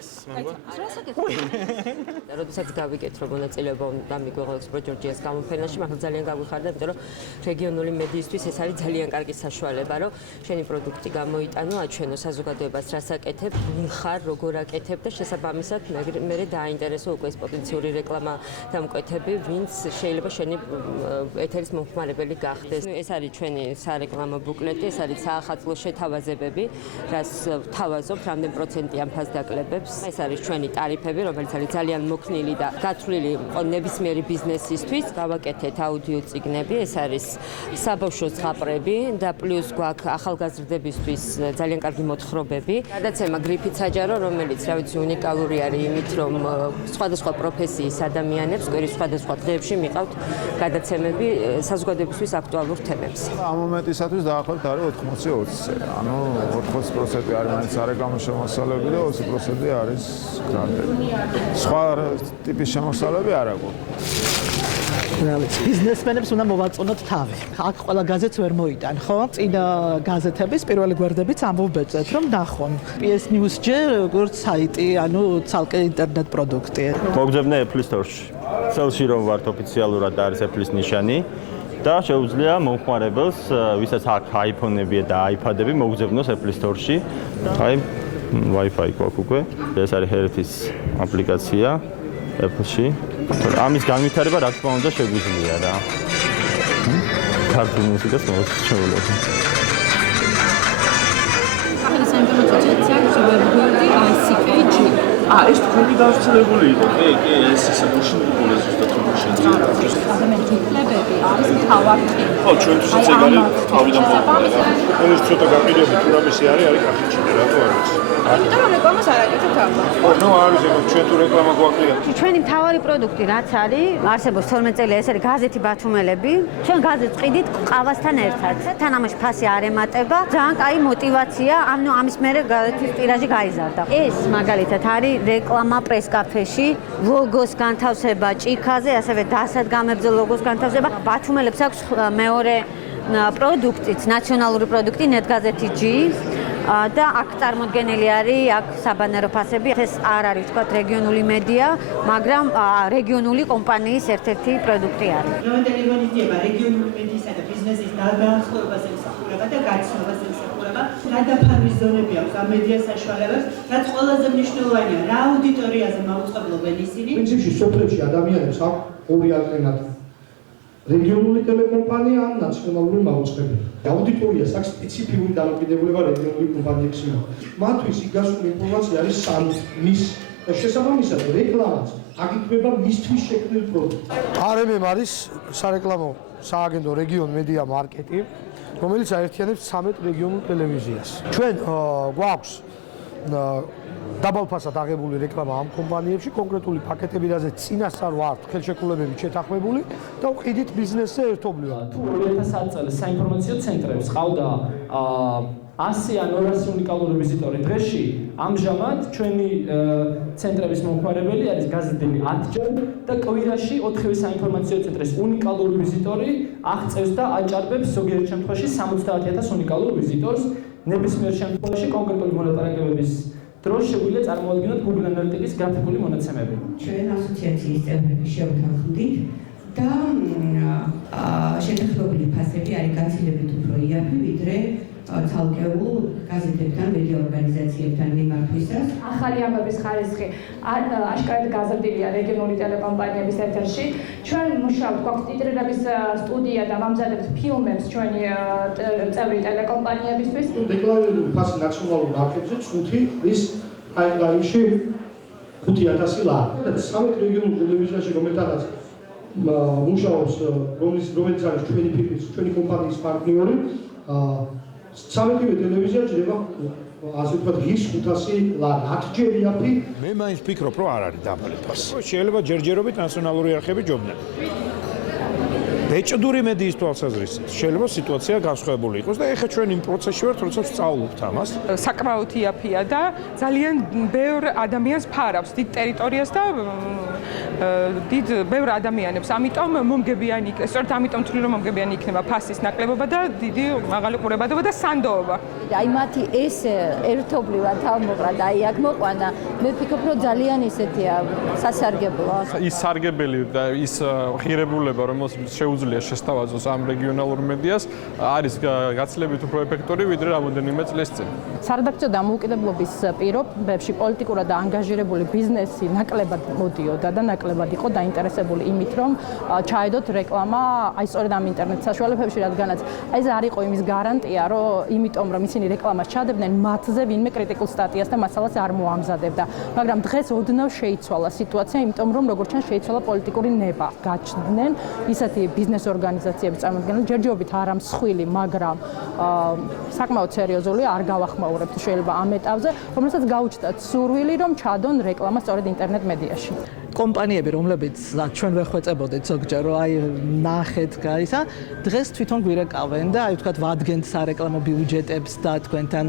ეს მეგონა. როდესაც გავიკეთრო მონაწილეობა და მიგვიღო ექსპრო ჯორჯიას გამოფენაში, მაგრამ ძალიან გაგვიხარდა, იმიტომ რომ რეგიონული მედიისთვის ეს არის ძალიან კარგი საშუალება, რომ შენი პროდუქტი გამოიტანო, აჩვენო საზოგადოებას, რას აკეთებ, ვინ ხარ, როგორ აკეთებ და შესაბამისად მე დააინტერესო უკვე ეს პოტენციური რეკლამა დამკვეთები, ვინც შეიძლება შენი ეთერის მომხმარებელი გახდეს. ეს არის ჩვენი სარეკლამო ბუკლეტი, ეს არის საახალწლო შეთავაზებები, რაც თავაზობ, რამდენ პროცენტი ამ ფასს დაკლებებს. ეს არის ჩვენი ტარიფები, რომელიც არის ძალიან მოქნილი და გათვლილი ნებისმიერი ბიზნესისთვის. გავაკეთეთ აუდიო წიგნები, ეს არის საბავშვო ზღაპრები და პლუს გვაქვს ახალგაზრდებისთვის ძალიან კარგი მოთხრობები. გადაცემა გრიფით საჯარო, რომელიც რა ვიცი უნიკალური არის იმით, რომ სხვადასხვა პროფესიის ადამიანებს კვირის სხვადასხვა დღეებში მიყავთ გადაცემები საზოგადოებისთვის აქტუალურ თემებს. ამ მომენტისათვის დაახლოებით არის 80-20. ანუ 80% არის მაინც სარეკლამო შემოსავლები და 20% არის გრანტები. სხვა ტიპის შემოსავლები არ აქვს. ბიზნესმენებს უნდა მოვაწონოთ თავი. აქ ყველა გაზეთს ვერ მოიტან, ხო? წინა გაზეთების პირველი გვერდებიც ამბობთ, რომ ნახონ. PS News-ში როგორც საიტი, ანუ ცალკე ინტერნეტ პროდუქტი. მოგძებნე Apple Store-ში. Cell-ში რომ ვართ ოფიციალურად და არის Apple-ის ნიშანი და შეუძლია მომხმარებელს, ვისაც აქვს iPhone-ები და iPad-ები, მოგძებნოს Apple Store-ში. აი Wi-Fi გვაქვს უკვე. ეს არის Health-ის აპლიკაცია Apple-ში. ამის განვითარება რა თქმა უნდა შეგვიძლია რა. ქართულ მუსიკას მოვასწავლებ. ახალი საინფორმაციო ცენტრი ICKG. ეს თქვენი გავრცელებული იყო. კი, ეს ისე მოშინებული ზუსტად მოშინებული. ადამიანთა უფლებები არის მთავარი. ხო, ჩვენთვისაც ეგ არის თავიდან მოყოლება. ეს ცოტა გაპირები თუ რამისი არის კახეთში, რატო არის? ამიტომ რეკლამას არ აკეთებთ ახლა. ხო, ნუ არის ეგ ჩვენ თუ რეკლამა გვაქვს. ჩვენი მთავარი პროდუქტი რაც არის, არსებობს 12 წელი, ეს არის გაზეთი ბათუმელები. ჩვენ გაზეთს ყიდით ყავასთან ერთად. თანამაში ფასი არ ემატება, ძალიან კაი мотиваცია, ანუ ამის მერე გაზეთის ტირაჟი გაიზარდა. ეს მაგალითად არის რეკლამა პრესკაფეში, ლოგოს განთავსება ჭიქაზე, ასევე დასადგამებზე ლოგოს განთავსება. ბათუმელებს აქვს მეორე პროდუქტიც, ნაციონალური პროდუქტი ნეტგაზეთი G და აქ წარმოდგენილი არის აქ საბანერო ფასები. ეს არ არის თქვა რეგიონული მედია, მაგრამ რეგიონული კომპანიის ერთ-ერთი პროდუქტი არის. დღევანდელი მონიტიება რეგიონული მედიისა და ბიზნესის დაახლოებას ემსახურება და გაცნობას ემსახურება. გადაფარვის ზონები აქვს ამ მედია საშუალებებს, რაც ყველაზე მნიშვნელოვანია, რა აუდიტორიაზე მაუწყებლობენ ისინი. პრინციპში სოფლებში ადამიანებს აქვს ორი ალტერნატივა. რეგიონული ტელეკომპანია ან ნაციონალური მაუწყებელი. აუდიტორიას აქვს სპეციფიკური დამოკიდებულება რეგიონული კომპანიების მიმართ. მათთვის იგასული ინფორმაცია არის სამი მის და შესაბამისად რეკლამაც აგიქმება მისთვის შექმნილ პროდუქტს. RMM არის სარეკლამო სააგენტო რეგიონ მედია მარკეტი, რომელიც აერთიანებს 13 რეგიონულ ტელევიზიას. ჩვენ გვაქვს დაბალფასად აღებული რეკლამა ამ კომპანიებში, კონკრეტული პაკეტები, რაზეც წინასწარ ვართ ხელშეკრულებებით შეთანხმებული და ვყიდით ბიზნესზე ერთობლივად. თუ 2010 წელს საინფორმაციო ცენტრებს ყავდა 100 ან 200 უნიკალური ვიზიტორი დღეში, ამჟამად ჩვენი ცენტრების მომხმარებელი არის გაზრდილი 10 ჯერ და კვირაში 4 საინფორმაციო ცენტრის უნიკალური ვიზიტორი აღწევს და აჭარბებს ზოგიერთ შემთხვევაში 70,000 უნიკალურ ვიზიტორს. ნებისმიერ შემთხვევაში კონკრეტული მოლაპარაკებების დროს შეგვიძლია წარმოადგინოთ Google Analytics გრაფიკული მონაცემები. ჩვენ ასოციაციის წევრები შევთანხმდით და შეთანხმებული ფასები არის გაცილებით უფრო იაფი, ვიდრე ცალკეულ გაზეთებთან, მედია ორგანიზაციებთან მიმართვისას. ახალი ამბების ხარისხი აშკარად გაზრდილია რეგიონული ტელეკომპანიების ეთერში. ჩვენ მუშაობთ, გვაქვს ტიტრირების სტუდია და ვამზადებთ ფილმებს ჩვენი წევრი ტელეკომპანიებისთვის. დეკლარირებული ფასი ნაციონალურ მარკეტზე 5 ის ტაიმლაინში 5000 ლარი. 13 რეგიონულ ტელევიზიაში რომელთანაც მუშაობს, რომელიც არის ჩვენი ფირმის, ჩვენი კომპანიის პარტნიორი, 13 ტელევიზია ჭირდება ასე ვთქვათ ის 500 ლარი. 10 ჯერ იაფი. მე მაინც ვფიქრობ, რომ არ არის დაბალი ფასი. შეიძლება ჯერჯერობით ნაციონალური არხები ჯობდნენ. ბეჭდური მედიის თვალსაზრისით შეიძლება სიტუაცია განსხვავებული იყოს და ეხლა ჩვენ იმ პროცესში ვართ, როცა ვსწავლობთ ამას. საკმაოდ იაფია და ძალიან ბევრ ადამიანს ფარავს დიდ ტერიტორიას და დიდ ბევრ ადამიანებს. ამიტომ მომგებიანი, სწორედ ამიტომ ვთვლი, რომ მომგებიანი იქნება ფასის ნაკლებობა და დიდი მაღალი ყურებადობა და სანდოობა. აი მათი ეს ერთობლივად თავმოყრა და აი აქ მოყვანა, მე ვფიქრობ, რომ ძალიან ისეთია სასარგებლო. ის სარგებელი და ის ღირებულება, რომელსაც შეუძლია შესთავაზოს ამ რეგიონალურ მედიას, არის გაცილებით უფრო ეფექტური, ვიდრე რამოდენიმე წლის წინ. სარედაქციო დამოუკიდებლობის პირობებში პოლიტიკურად ანგაჟირებული ბიზნესი ნაკლებად მოდიოდა და ნაკლებად იყო დაინტერესებული იმით, რომ ჩაედოთ რეკლამა აი სწორედ ამ ინტერნეტ საშუალებებში, რადგანაც აი ეს არ იყო იმის გარანტია, რომ იმიტომ რომ ისინი რეკლამას ჩადებდნენ, მათზე ვინმე კრიტიკულ სტატიას და მასალას არ მოამზადებდა. მაგრამ დღეს ოდნავ შეიცვალა სიტუაცია, იმიტომ რომ როგორც ჩანს შეიცვალა პოლიტიკური ნება. გაჩნდნენ ისეთი ბიზნეს ორგანიზაციების წარმოადგენელი, ჯერჯერობით არა მსხვილი, მაგრამ საკმაოდ სერიოზული, არ გავახმაურებთ შეიძლება ამ ეტაპზე, რომელსაც გაუჩნდათ სურვილი, რომ ჩადონ რეკლამა სწორედ ინტერნეტ მედიაში. კომპანიები, რომლებიც ჩვენ ვეხვეწებოდით ზოგჯერ, რომ აი ნახეთ გაისა, დღეს თვითონ გვირეკავენ და აი ვთქვათ ვადგენთ სარეკლამო ბიუჯეტებს და თქვენთან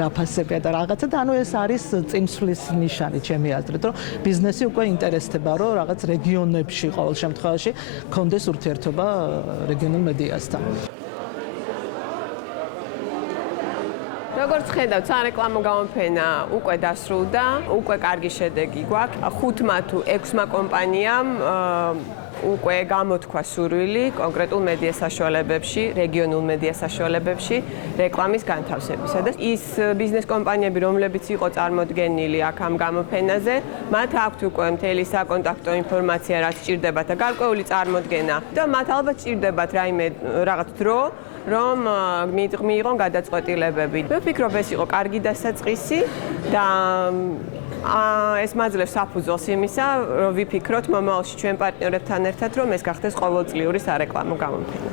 რაფასებია და რაღაცა და ანუ ეს არის წინსვლის ნიშანი ჩემი აზრით, რომ ბიზნესი უკვე ინტერესდება, რომ რაღაც რეგიონებში ყოველ შემთხვევაში კონდეს ურთიერთობა რეგიონულ მედიასთან. როგორც ხედავთ, სარეკლამო გამოფენა უკვე დასრულდა, უკვე კარგი შედეგი გვაქვს. 5-მა თუ 6-მა კომპანიამ უკვე გამოთქვა სურვილი კონკრეტულ მედია საშუალებებში, რეგიონულ მედია საშუალებებში რეკლამის განთავსებისა და ის ბიზნეს კომპანიები, რომლებიც იყო წარმოდგენილი აქ ამ გამოფენაზე, მათ აქვთ უკვე მთელი საკონტაქტო ინფორმაცია, რაც სჭირდებათ და გარკვეული წარმოდგენა და მათ ალბათ სჭირდებათ რაიმე რაღაც დრო, რომ მიიღონ გადაწყვეტილებები. მე ვფიქრობ, ეს იყო კარგი დასაწყისი და ეს მაძლევს საფუძველს იმისა, რომ ვიფიქროთ მომავალში ჩვენ პარტნიორებთან ერთად, რომ ეს გახდეს ყოველწლიური სარეკლამო გამოფენა.